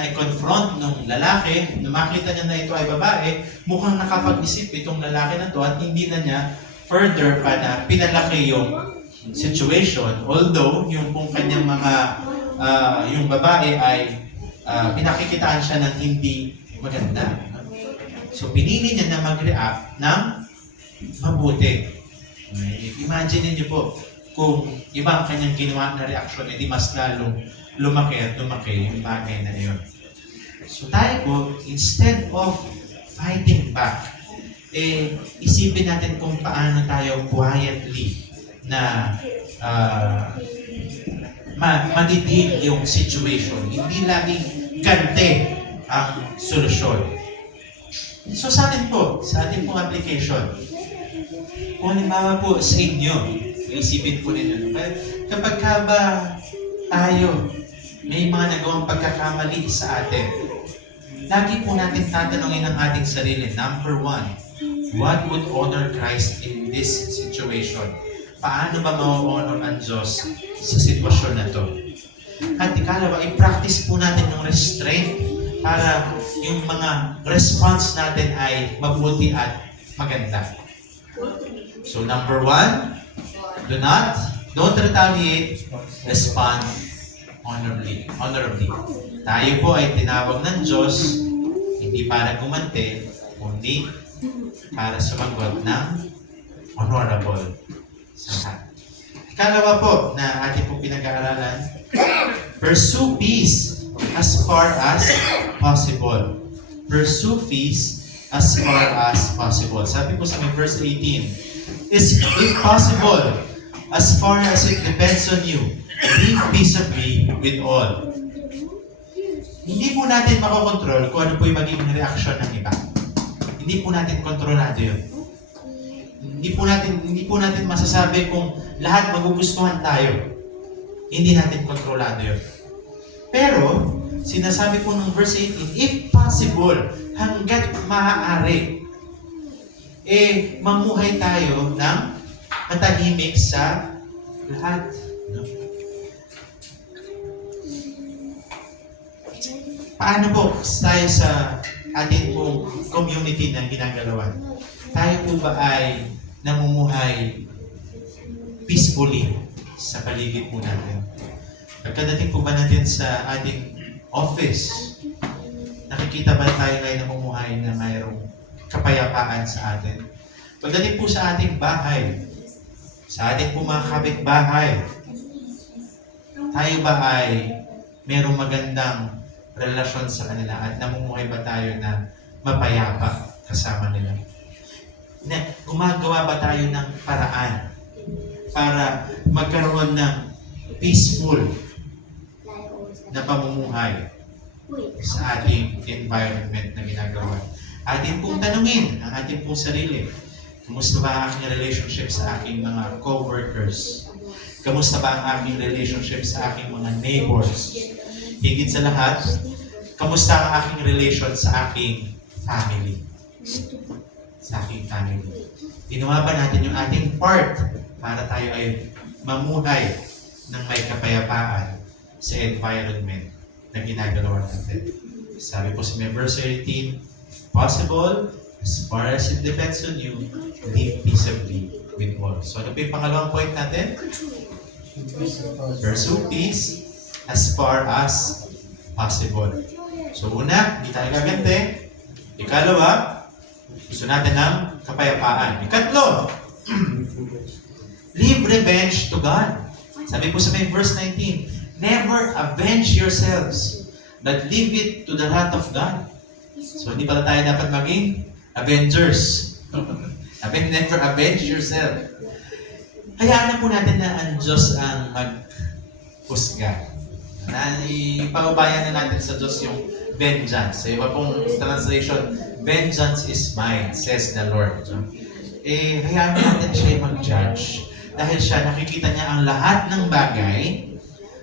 na i-confront ng lalaki, na makita niya na ito ay babae, mukhang nakapag-isip itong lalaki na to at hindi na niya further pa na pinalaki yung situation. Although, yung kung kanyang mga, yung babae ay pinakikitaan siya ng hindi maganda. So, pinili niya na mag-react ng mabuti. Imagine niyo po, kung iba ang kanyang ginawa na reaksyon, edi mas lalong lumaki at lumaki yung bagay na iyon. So tayo po, instead of fighting back, isipin natin kung paano tayo quietly na madidil yung situation. Hindi laging gante ang solusyon. So sa atin po, sa ating pong application, kung halimbawa po sa inyo, isipin po ninyo, kapag ka ba tayo may mga nagawang pagkakamali sa atin, lagi po natin tatanungin ang ating sarili. Number one, what would honor Christ in this situation? Paano ba ma-honor ang Diyos sa sitwasyon na to? At ikalawa, i-practice po natin yung restraint para yung mga response natin ay mabuti at maganda. So number one, don't retaliate, respond honorably. Tayo po ay tinawag ng Diyos hindi para gumante, kundi para sumagot ng honorable sa lahat. Ikalawa po na ating pong pinag-aaralan, pursue peace as far as possible. Pursue peace as far as possible. Sabi po sa verse 18, is if possible, as far as it depends on you, live peaceably with all. Hindi po natin makokontrol kung ano po yung magiging reaksyon ng iba. Hindi po natin kontrolado yun. Hindi po natin masasabi kung lahat magugustuhan tayo. Hindi natin kontrolado yun. Pero, sinasabi po ng verse 18, if possible, hanggat maaari, mamuhay tayo ng matahimik sa lahat. No? Paano po tayo sa ating pong community na ginagalawan? Tayo po ba ay namumuhay peacefully sa paligid po natin? Pagkadating po ba natin sa ating office, nakikita ba tayo ay namumuhay na mayroong kapayapaan sa atin? Pagdating po sa ating bahay, sa ating po mga kapitbahay, tayo ba ay mayroong magandang relasyon sa kanila at namumuhay ba tayo na mapayapa kasama nila? Gumagawa ba tayo ng paraan para magkaroon ng peaceful na pamumuhay sa ating environment na ginagawa? Atin pong tanungin ang ating pong sarili. Kamusta ba ang aking relationship sa aking mga co-workers? Kamusta ba ang aking relationship sa aking mga neighbors? Higit sa lahat, kamusta ang aking relation sa aking family? Sa aking family. Ginawa ba natin yung ating part para tayo ay mamuhay ng may kapayapaan sa environment na ginagawa natin? Sabi po sa verse 18, possible, as far as it depends on you, live peaceably with all. So ano po yung pangalawang point natin? Pursue peace as far as possible. So una, hindi tayo gagante. Ikalawa, gusto natin ng kapayapaan. Ikatlo, leave revenge to God. Sabi po sa verse 19, never avenge yourselves, but leave it to the wrath of God. So hindi pala tayo dapat maging avengers. Never avenge yourself. Hayaan na po natin na ang Diyos ang maghusga. Ipaubayan na natin sa Diyos yung vengeance. Sa iba pong translation, vengeance is mine, says the Lord. Hayaan na natin siya mag-judge. Dahil siya, nakikita niya ang lahat ng bagay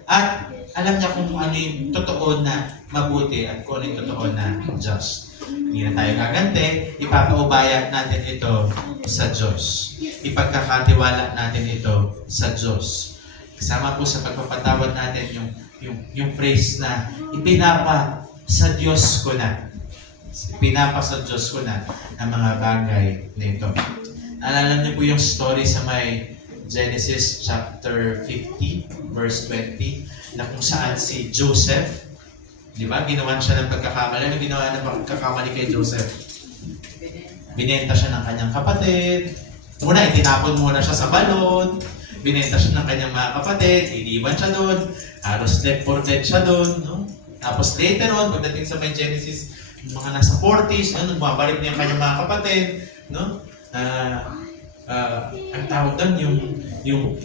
at alam niya kung ano yung totoo na mabuti at kung ano yung totoo na just. Hindi na tayo gagante, ipapaubaya natin ito sa Diyos. Ipagkakatiwala natin ito sa Diyos. Kasama po sa pagpapatawad natin yung phrase na sa Diyos ko na. Pinapasa Diyos ko na ang mga bagay na ito. Naalala niyo po yung story sa may Genesis chapter 50, verse 20, na kung saan si Joseph, di ba, ginawan siya ng pagkakamali. Ano ginawa ng pagkakamali kay Joseph? Binenta siya ng kanyang kapatid. Una, itinapon muna siya sa balon. Binenta siya ng kanyang mga kapatid. Iniwan siya doon. Halos dead for dead siya doon. No? Tapos later on, pagdating sa may Genesis, mga nasa 40s, ano, bumabalik niya ang kanyang mga kapatid. No? Ang tawag doon, yung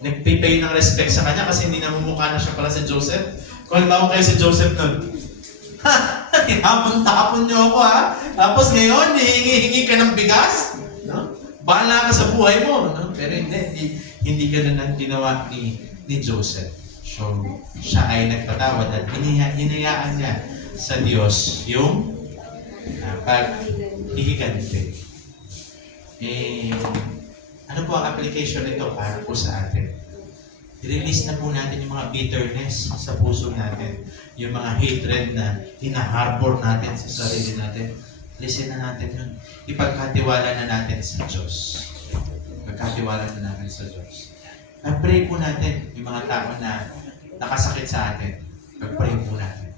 nagpipay ng respect sa kanya kasi hindi namumukha na siya pala si Joseph. Kung halimbawa kayo si Joseph nun, tinapon-tapon niyo ako ha. Tapos ngayon, hihingi ka ng bigas. No? Bahala ka sa buhay mo. No? Pero hindi ganun ang ginawa ni Joseph. So, siya ay nagpatawad at hinayaan niya sa Diyos yung paghihiganti. Ano po ang application nito para po sa atin? I-release na po natin yung mga bitterness sa puso natin. Yung mga hatred na hinaharbor natin sa sarili natin. Listen na natin yun. Ipagkatiwala na natin sa Diyos. Ipagkatiwala na natin sa Diyos. Pag-pray po natin yung mga tao na nakasakit sa atin. Pag-pray po natin.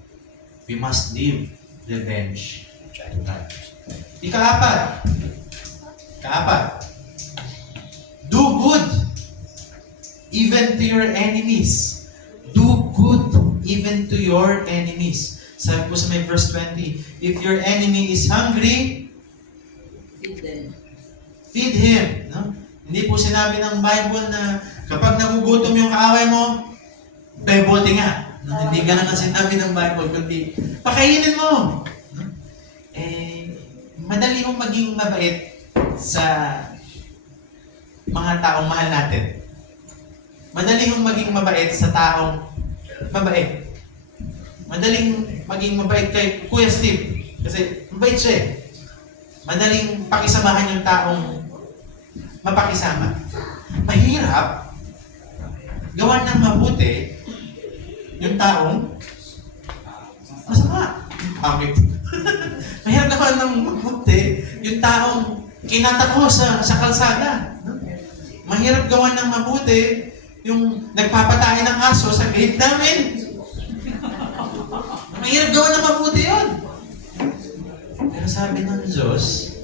We must live revenge to God. Ikaapat. Do good even to your enemies. Do good even to your enemies. Sabi po sa may verse 20, if your enemy is hungry, feed him. No? Hindi po sinabi ng Bible na kapag nagugutom yung kaaway mo, bebote nga. No? Hindi ganun ang sinabi ng Bible, kundi pakainin mo. No? Madali mong maging mabait sa mga taong mahal natin. Madali mong maging mabait sa taong mabait. Madaling maging mabait kay Kuya Steve. Kasi mabait siya eh. Madaling pakisamahan yung taong mapakisama. Mahirap gawan ng mabuti yung taong masama. Pangit. Mahirap gawan ng mabuti yung taong kinatako sa kalsada. Mahirap gawan ng mabuti yung nagpapatay ng aso sa gate namin. Mahirap gawan ng mabuti yun. Pero sabi ng Diyos,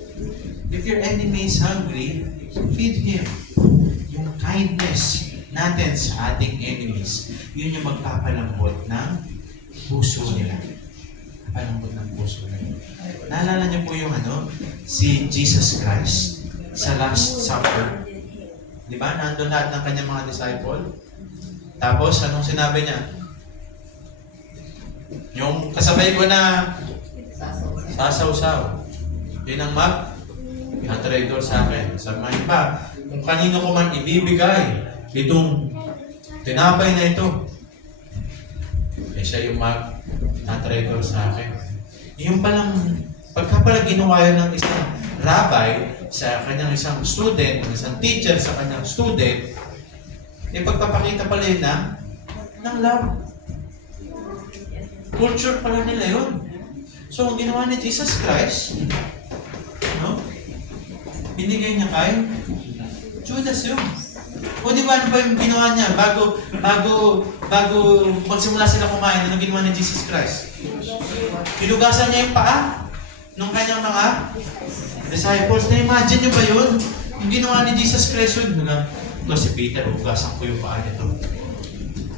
if your enemy is hungry, feed him. Yung kindness natin sa ating enemies, yun yung magpapalambot ng puso nila. Palambot ng puso nila. Naalala niyo po yung si Jesus Christ sa Last Supper. Di ba? Nandun lahat ng kanyang mga disciple. Tapos, anong sinabi niya? Yung kasabay ko na sasaw-saw. Yun ang mag-traidor sa akin. Sa mga iba, kung kanino ko man ibibigay itong tinapay na ito, siya yung mag-traidor sa akin. Yung palang, pagka pala ginawa yun ng isang rabbi sa kanyang isang student, isang teacher sa kanyang student, pagpapakita pala yun ng love. Culture pala nila yun. So, ang ginawa ni Jesus Christ, binigay niya kay Judas yun. O di ba ano ba yung ginawa niya? Bago magsimula sila kumain, ano ginawa ni Jesus Christ? Hinugasan niya yung paa ng kanyang mga disciples. Na-imagine niyo ba yun? Yung ginawa ni Jesus Christ yun. Ito si Peter, hugasan ko yung paa nito.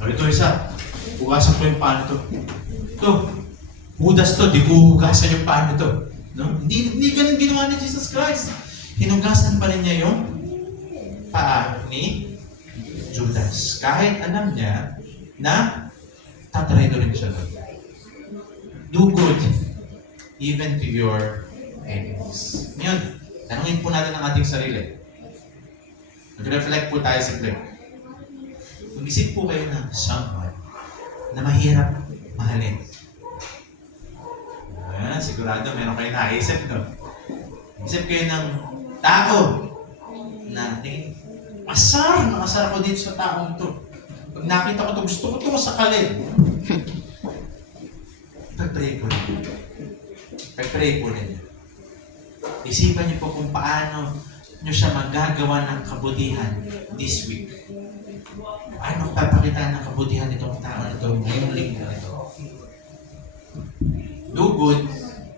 O ito isa, hugasan ko yung paa nito. Ito, Judas to, di ko hugasan yung paa nito. No? Hindi ganun ginawa ni Jesus Christ. Hinugasan pa rin niya yung paa ni Judas. Kahit alam niya na tatraido rin siya doon. Do good even to your enemies. Ngayon, tanungin po natin ang ating sarili. Mag-reflect po tayo sa clip. Mag-isip po kayo ng someone na mahirap mahalin. Sigurado meron kayo naisip, no? Isip kayo ng tao na asar ako dito sa taong to. Pag nakita ko to, gusto ko to sakalin. Pag-pray po ninyo. Pag-pray po ninyo. Isipan niyo po kung paano niyo siya magagawa ng kabutihan this week. Paano papakita ng kabutihan itong tao na ito ngayong linggo na ito? Do good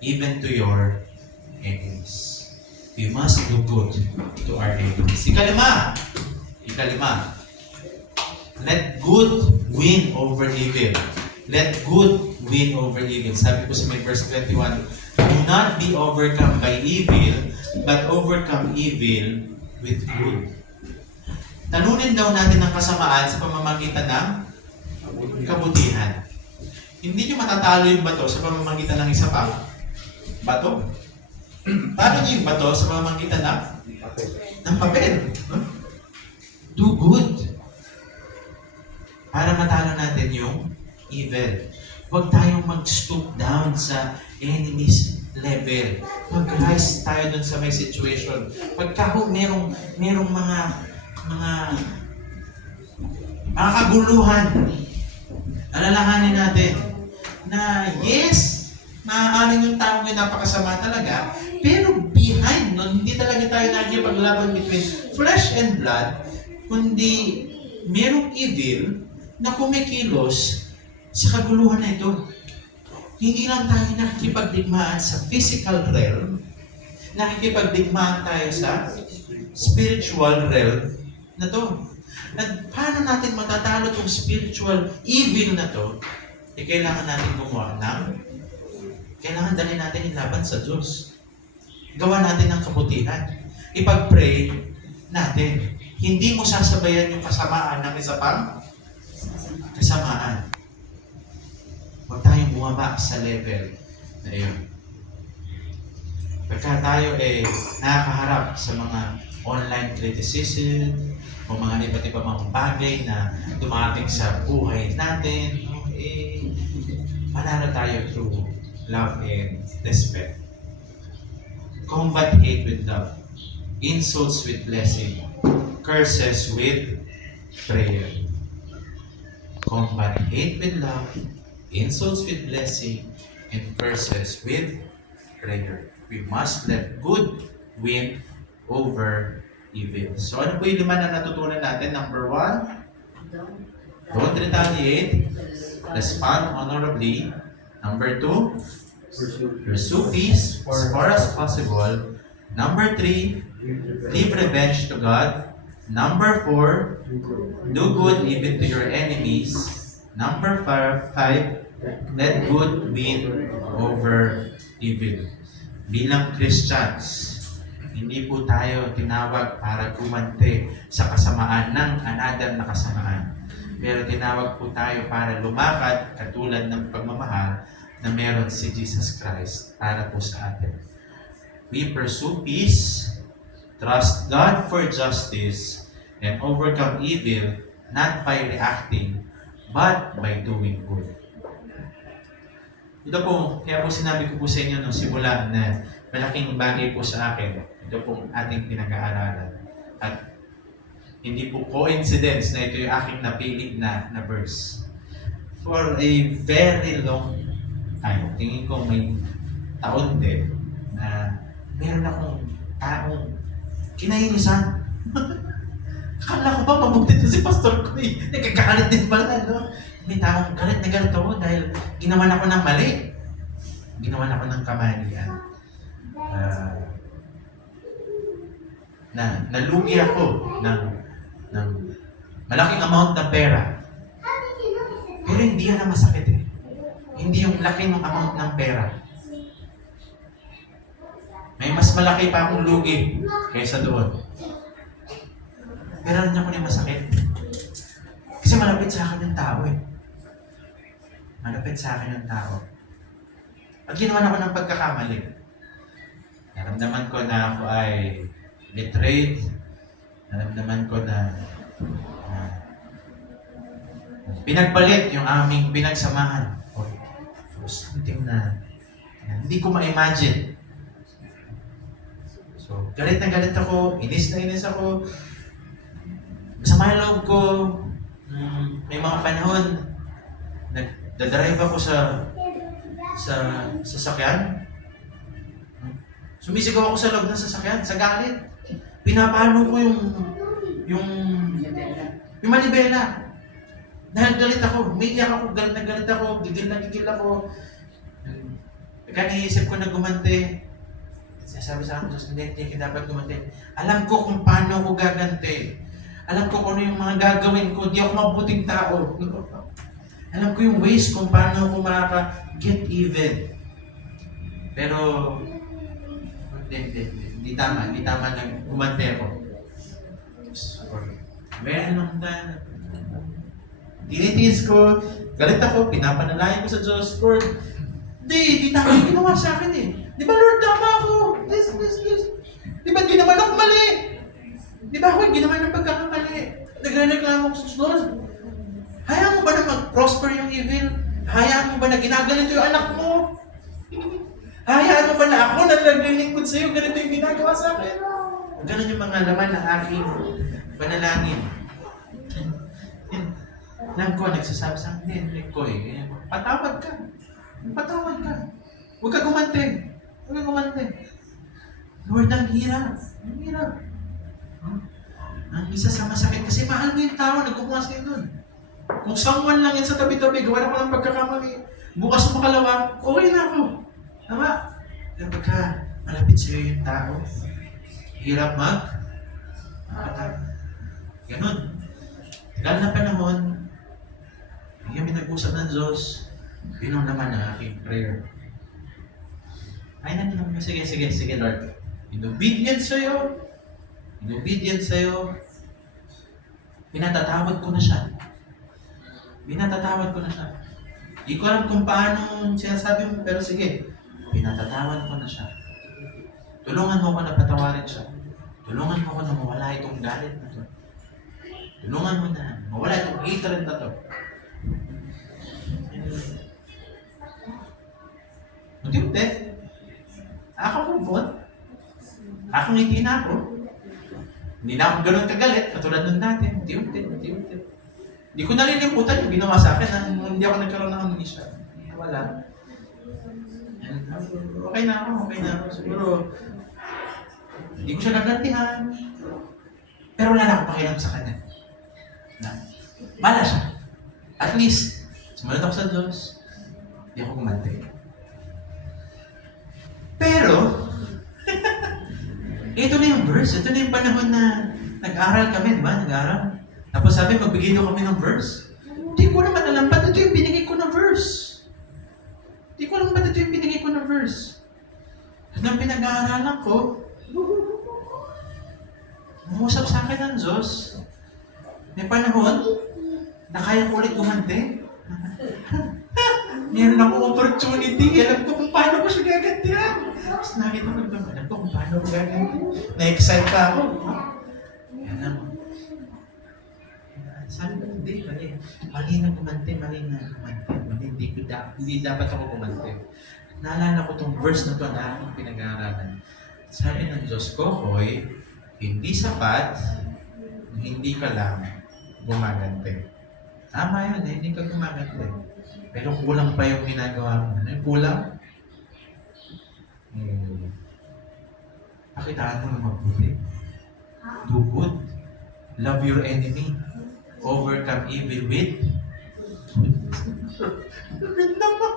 even to your enemies. We must do good to our enemies. Ikalima. Let good win over evil. Let good win over evil. Sabi ko sa may verse 21, do not be overcome by evil, but overcome evil with good. Talunin daw natin ang kasamaan sa pamamagitan ng kabutihan. Hindi nyo matatalo yung bato sa pamamagitan ng isa pang bato. Talo nyo yung bato sa pamamagitan ng papel. Do good. Para matalo natin yung evil. Huwag tayong mag-stoop down sa enemy's level. Mag-rise tayo dun sa may situation. Pagka merong mga kaguluhan, alalahanin natin na yes, maaaring yung tao ay napakasama talaga, pero behind nun, hindi talaga tayo nakikipaglaban between flesh and blood, kundi merong evil na kumikilos sa kaguluhan na ito. Hindi lang tayo nakikipagdigmaan sa physical realm, nakikipagdigmaan tayo sa spiritual realm na to. At paano natin matatalo itong spiritual evil na to? Kailangan natin gumawa kailangan dalhin natin yung laban sa Diyos. Gawa natin ng kabutihan. Ipag-pray natin. Hindi mo sasabayan yung kasamaan ng isa pang kasamaan. Huwag tayong bumaba sa level na iyon. Pagka tayo nakakaharap sa mga online criticism o mga iba't ibang mga bagay na dumating sa buhay natin, manalo tayo through love and respect. Combat hate with love. Insults with blessing. Curses with prayer. Combat hate with love. Insults with blessing. And curses with prayer. We must let good win over evil. So ano po yung lima na natutunan natin? Number 1, don't retaliate. Respond honorably. Number 2, pursue peace as far as possible. Number 3, leave revenge to God. Number 4, do good even to your enemies. Number 5, let good win over evil. Bilang Christians, hindi po tayo tinawag para gumante sa kasamaan ng another na kasamaan. Pero tinawag po tayo para lumakad katulad ng pagmamahal na meron si Jesus Christ para po sa atin. We pursue peace, trust God for justice, and overcome evil not by reacting, but by doing good. Ito po, kaya po sinabi ko po sa inyo nung simula na malaking bagay po sa akin. Ito po ating pinag-aaralan. At hindi po coincidence na ito yung aking napili na verse. For a very long time, tingin ko may taon din na meron akong taong kinainisan. Akala ko ba mabuti ito si Pastor ko eh. Nagkagalit din pala, no? May taong galit na galit ako dahil ginawan ako ng mali. Ginawan ako ng kamalian. Nalugi ako ng malaking amount ng pera. Pero hindi yan ang masakit eh. Hindi yung laki ng amount ng pera. May mas malaki pa akong lugi kaysa doon. Pero hindi ako na masakit. Kasi malapit sa akin yung tao eh. Malapit sa akin yung tao. Pag ginawa ako ng pagkakamali, naramdaman ko na ako ay betrayed. Naramdaman ko na pinagpalit yung aming pinagsamahan. For something na hindi ko ma-imagine. So, galit na galit ako, inis na inis ako. Masama yung loob ko. May mga panahon, nagdadrive ako sa sa sasakyan. Sumisigaw ako sa loob ng sasakyan, sa galit. Pinapano ko yung manibela. Dahil galit ako, umiiyak ako, galit na galit ako, gigil na gigil ako. Kaya naisip ko na gumante. Sabi sa akin, hindi ka dapat gumante. Alam ko kung paano ako gaganti. Alam ko kung ano yung mga gagawin ko. Di ako mabuting tao. Alam ko yung ways kung paano ako makaka-get even. Pero, hindi tama na gumante ako. Meron na. Tinitiis ko, galit ako, pinapanalayan ko sa Diyos, Lord, di tama yung ginawa sa akin eh. Di ba Lord, tama ako? This. Di ba di naman ako mali? Di ba ako yung ginawa ng pagkakamali? Nagrereklamo ko sa Lord. Hayaan mo ba na mag-prosper yung evil? Hayaan mo ba na ginaganito yung anak mo? Hayaan mo ba na ako na naglilingkod sa'yo, ganito yung ginagawa sa akin? Ganun yung mga laman ng aking panalangin. Lang ko, nagsasabi sa akin, ko patawad ka. Patawad ka. Huwag ka gumante. Lord, ang hirap. Ang isa sa masakit, kasi mahal mo yung tao, nagkukuha sa'yo nun. Kung someone lang yan sa tabi-tabi, gawa na ko ng pagkakamali, bukas o makalawa, okay na ako. Tama? Pero pagka malapit sa'yo yung tao, hirap ganun. Tagal na panahon, kami nag-usap ng Diyos, yun ang naman ang aking prayer. Ay, naman, sige Lord. In obedience sa'yo, pinatatawad ko na siya. Di ko alam kung paano sinasabi mo, pero sige, pinatatawad ko na siya. Tulungan mo ko na patawarin siya. Tulungan mo ko na mawala itong galit na to. Tulungan mo na mawala itong hatred na to. Unti-unti. Ako move on. Ako ngiti na ako. Hindi na ako ganun kagalit, katulad nun natin. Unti-unti. Hindi ko nalilimutan yung ginawa sa akin na hindi ako nagkaroon ng amnesia. Wala. Okay na ako. Siguro, hindi ko siya nagantihan. Pero wala na akong pakialam sa kanya. Bala siya. At least, sumunod ako sa Diyos. Hindi ako gumante. Pero, ito na yung verse. Ito na yung panahon na nag-aral kami, di ba? Nag-aral. Tapos sabi, magbigay daw kami ng verse. Hindi ko naman alam, ba't ito yung binigay ko na verse? At nang pinag-aaralan ko, umusap sa akin ng Diyos. May panahon, na kaya ko ulit gumante. Meron akong opportunity. Alam ko kung paano ko siya gagantihan. Tapos nakita ko naman, alam ko kung paano ko gagantihan. Na-excite pa ako. Alam mo. Sabi ko, hindi. Mali na gumante. Hindi dapat ako gumante. Naalala ko itong verse na ito na aking pinag-aaralan. Sabi ng Diyos ko, Hoy, hindi sapat, hindi ka lang gumagante. Tama yun, hindi ka gumagante. Pero kulang pa yung ginagawa mo. Ano yung kulang? Pakitaan mo na mabuti. Do good. Love your enemy. Overcome evil with good naman.